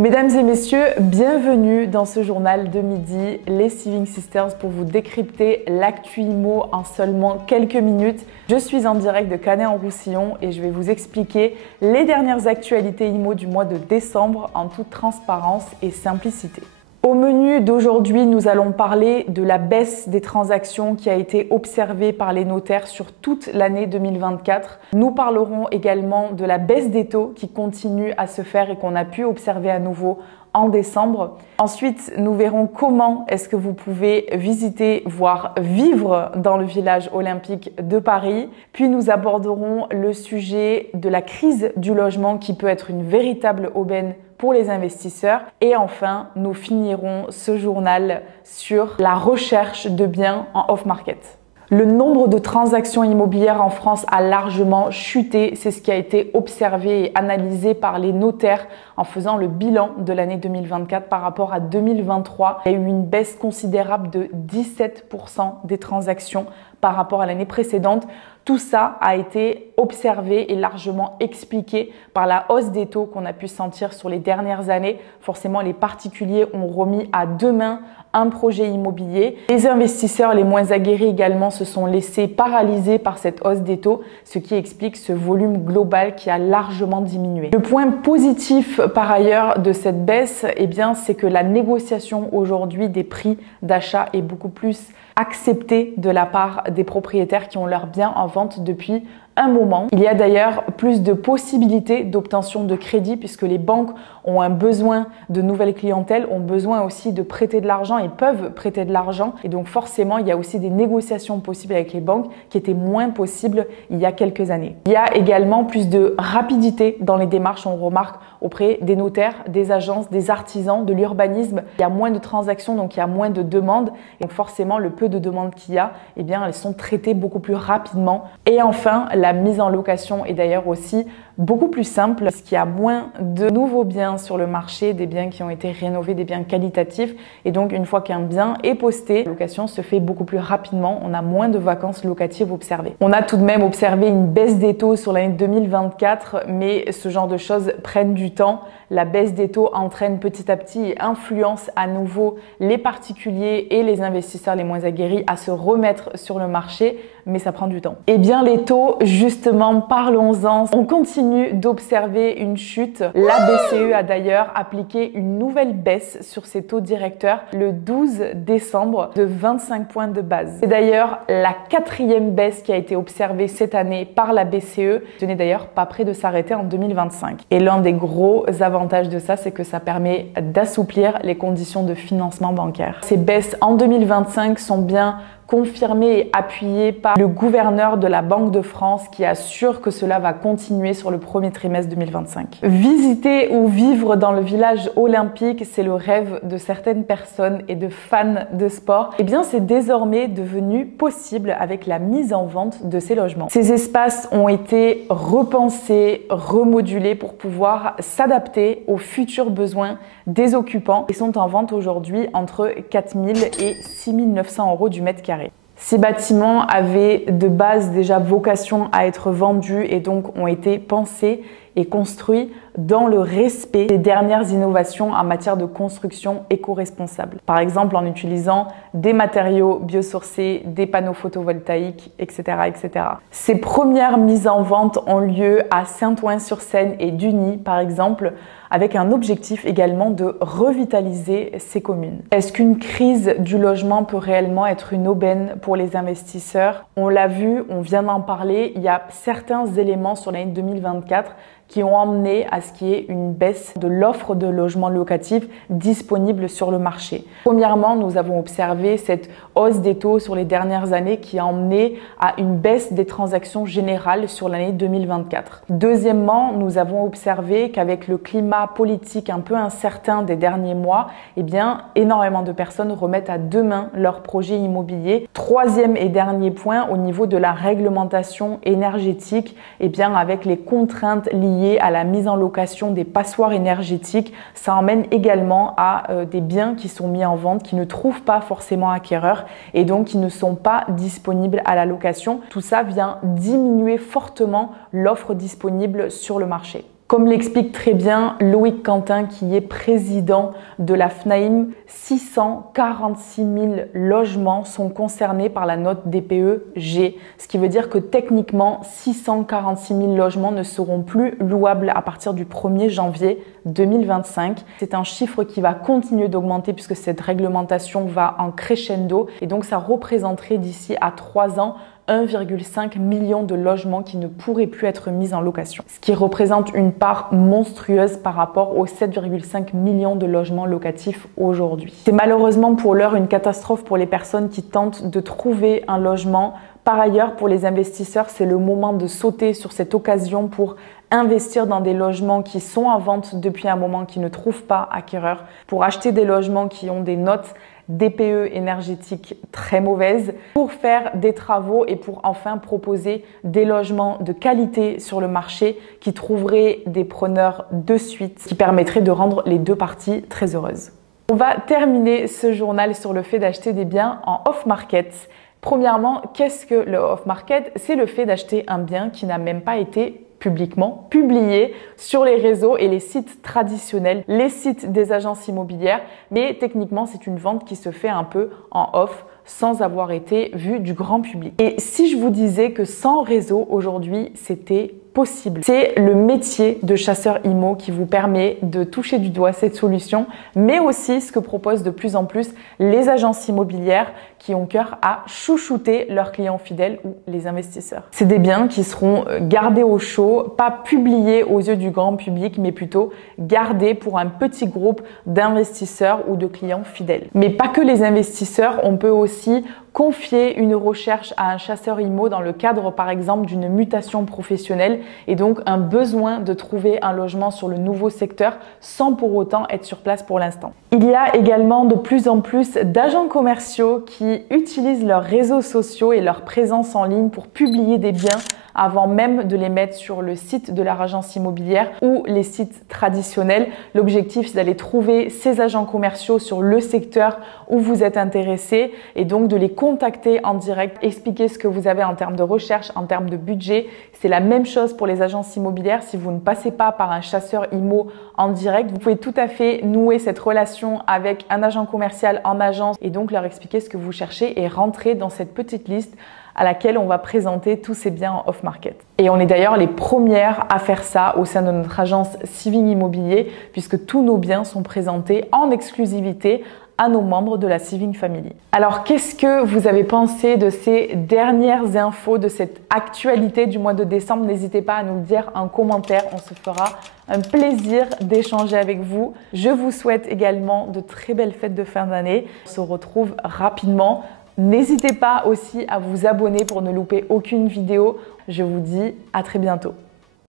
Mesdames et messieurs, bienvenue dans ce journal de midi, les Saving Sisters, pour vous décrypter l'actu IMO en seulement quelques minutes. Je suis en direct de Canet-en-Roussillon et je vais vous expliquer les dernières actualités IMO du mois de décembre en toute transparence et simplicité. Au menu d'aujourd'hui, nous allons parler de la baisse des transactions qui a été observée par les notaires sur toute l'année 2024. Nous parlerons également de la baisse des taux qui continue à se faire et qu'on a pu observer à nouveau en décembre. Ensuite, nous verrons comment est-ce que vous pouvez visiter, voire vivre dans le village olympique de Paris. Puis nous aborderons le sujet de la crise du logement qui peut être une véritable aubaine pour les investisseurs. Et enfin, nous finirons ce journal sur la recherche de biens en off-market. Le nombre de transactions immobilières en France a largement chuté. C'est ce qui a été observé et analysé par les notaires en faisant le bilan de l'année 2024 par rapport à 2023. Il y a eu une baisse considérable de 17% des transactions par rapport à l'année précédente. Tout ça a été observé et largement expliqué par la hausse des taux qu'on a pu sentir sur les dernières années. Forcément, les particuliers ont remis à deux mains un projet immobilier. Les investisseurs les moins aguerris également se sont laissés paralyser par cette hausse des taux, ce qui explique ce volume global qui a largement diminué. Le point positif par ailleurs de cette baisse, c'est que la négociation aujourd'hui des prix d'achat est beaucoup plus acceptée de la part des propriétaires qui ont leurs biens en vente depuis un moment. Il y a d'ailleurs plus de possibilités d'obtention de crédit puisque les banques ont un besoin de nouvelles clientèles, ont besoin aussi de prêter de l'argent et peuvent prêter de l'argent. Et donc forcément, il y a aussi des négociations possibles avec les banques qui étaient moins possibles il y a quelques années. Il y a également plus de rapidité dans les démarches, on remarque, auprès des notaires, des agences, des artisans, de l'urbanisme. Il y a moins de transactions, donc il y a moins de demandes. Et donc forcément, le peu de demandes qu'il y a, elles sont traitées beaucoup plus rapidement. Et enfin, la mise en location est d'ailleurs aussi beaucoup plus simple parce qu'il y a moins de nouveaux biens sur le marché, des biens qui ont été rénovés, des biens qualitatifs. Et donc, une fois qu'un bien est posté, la location se fait beaucoup plus rapidement. On a moins de vacances locatives observées. On a tout de même observé une baisse des taux sur l'année 2024, mais ce genre de choses prennent du temps. La baisse des taux entraîne petit à petit et influence à nouveau les particuliers et les investisseurs les moins aguerris à se remettre sur le marché, mais ça prend du temps. Les taux, justement, parlons-en. On continue d'observer une chute. La BCE a d'ailleurs appliqué une nouvelle baisse sur ses taux directeurs le 12 décembre de 25 points de base. C'est d'ailleurs la 4e baisse qui a été observée cette année par la BCE. Ce n'est d'ailleurs pas près de s'arrêter en 2025. Et l'un des gros avantages de ça, c'est que ça permet d'assouplir les conditions de financement bancaire. Ces baisses en 2025 sont bien confirmé et appuyé par le gouverneur de la Banque de France qui assure que cela va continuer sur le premier trimestre 2025. Visiter ou vivre dans le village olympique, c'est le rêve de certaines personnes et de fans de sport. C'est désormais devenu possible avec la mise en vente de ces logements. Ces espaces ont été repensés, remodulés pour pouvoir s'adapter aux futurs besoins des occupants et sont en vente aujourd'hui entre 4 000 et 6 900 € du mètre carré. Ces bâtiments avaient de base déjà vocation à être vendus et donc ont été pensés et construits dans le respect des dernières innovations en matière de construction éco-responsable. Par exemple, en utilisant des matériaux biosourcés, des panneaux photovoltaïques, etc., etc. Ces premières mises en vente ont lieu à Saint-Ouen-sur-Seine et Duny, par exemple, avec un objectif également de revitaliser ces communes. Est-ce qu'une crise du logement peut réellement être une aubaine pour les investisseurs? On l'a vu, on vient d'en parler, il y a certains éléments sur l'année 2024 qui ont emmené à ce qu'il y ait une baisse de l'offre de logements locatifs disponibles sur le marché. Premièrement, nous avons observé cette hausse des taux sur les dernières années qui a emmené à une baisse des transactions générales sur l'année 2024. Deuxièmement, nous avons observé qu'avec le climat politique un peu incertain des derniers mois, énormément de personnes remettent à deux mains leurs projets immobiliers. Troisième et dernier point, au niveau de la réglementation énergétique, avec les contraintes liées à la mise en location des passoires énergétiques, ça emmène également à des biens qui sont mis en vente, qui ne trouvent pas forcément acquéreur et donc qui ne sont pas disponibles à la location. Tout ça vient diminuer fortement l'offre disponible sur le marché. Comme l'explique très bien Loïc Quentin, qui est président de la FNAIM, 646 000 logements sont concernés par la note DPE G, ce qui veut dire que techniquement 646 000 logements ne seront plus louables à partir du 1er janvier 2025. C'est un chiffre qui va continuer d'augmenter puisque cette réglementation va en crescendo et donc ça représenterait d'ici à 3 ans 1,5 million de logements qui ne pourraient plus être mis en location, ce qui représente une part monstrueuse par rapport aux 7,5 millions de logements locatifs aujourd'hui. C'est malheureusement pour l'heure une catastrophe pour les personnes qui tentent de trouver un logement. Par ailleurs, pour les investisseurs, c'est le moment de sauter sur cette occasion pour investir dans des logements qui sont en vente depuis un moment, qui ne trouvent pas acquéreur, pour acheter des logements qui ont des notes DPE énergétiques très mauvaises, pour faire des travaux et pour enfin proposer des logements de qualité sur le marché qui trouveraient des preneurs de suite, qui permettraient de rendre les deux parties très heureuses. On va terminer ce journal sur le fait d'acheter des biens en off-market. Premièrement, qu'est-ce que le off-market? C'est le fait d'acheter un bien qui n'a même pas été publiquement publié sur les réseaux et les sites traditionnels, les sites des agences immobilières, mais techniquement c'est une vente qui se fait un peu en off sans avoir été vue du grand public. Et si je vous disais que sans réseau aujourd'hui c'était possible. C'est le métier de chasseur IMO qui vous permet de toucher du doigt cette solution, mais aussi ce que proposent de plus en plus les agences immobilières qui ont cœur à chouchouter leurs clients fidèles ou les investisseurs. C'est des biens qui seront gardés au chaud, pas publiés aux yeux du grand public, mais plutôt gardés pour un petit groupe d'investisseurs ou de clients fidèles. Mais pas que les investisseurs, on peut aussi confier une recherche à un chasseur IMO dans le cadre par exemple d'une mutation professionnelle et donc un besoin de trouver un logement sur le nouveau secteur sans pour autant être sur place pour l'instant. Il y a également de plus en plus d'agents commerciaux qui utilisent leurs réseaux sociaux et leur présence en ligne pour publier des biens avant même de les mettre sur le site de leur agence immobilière ou les sites traditionnels. L'objectif, c'est d'aller trouver ces agents commerciaux sur le secteur où vous êtes intéressé et donc de les contacter en direct, expliquer ce que vous avez en termes de recherche, en termes de budget. C'est la même chose pour les agences immobilières. Si vous ne passez pas par un chasseur IMO en direct, vous pouvez tout à fait nouer cette relation avec un agent commercial en agence et donc leur expliquer ce que vous cherchez et rentrer dans cette petite liste à laquelle on va présenter tous ces biens en off-market. Et on est d'ailleurs les premières à faire ça au sein de notre agence Civing Immobilier puisque tous nos biens sont présentés en exclusivité à nos membres de la Civing Family. Alors qu'est-ce que vous avez pensé de ces dernières infos, de cette actualité du mois de décembre? N'hésitez pas à nous le dire en commentaire, on se fera un plaisir d'échanger avec vous. Je vous souhaite également de très belles fêtes de fin d'année. On se retrouve rapidement. N'hésitez pas aussi à vous abonner pour ne louper aucune vidéo. Je vous dis à très bientôt.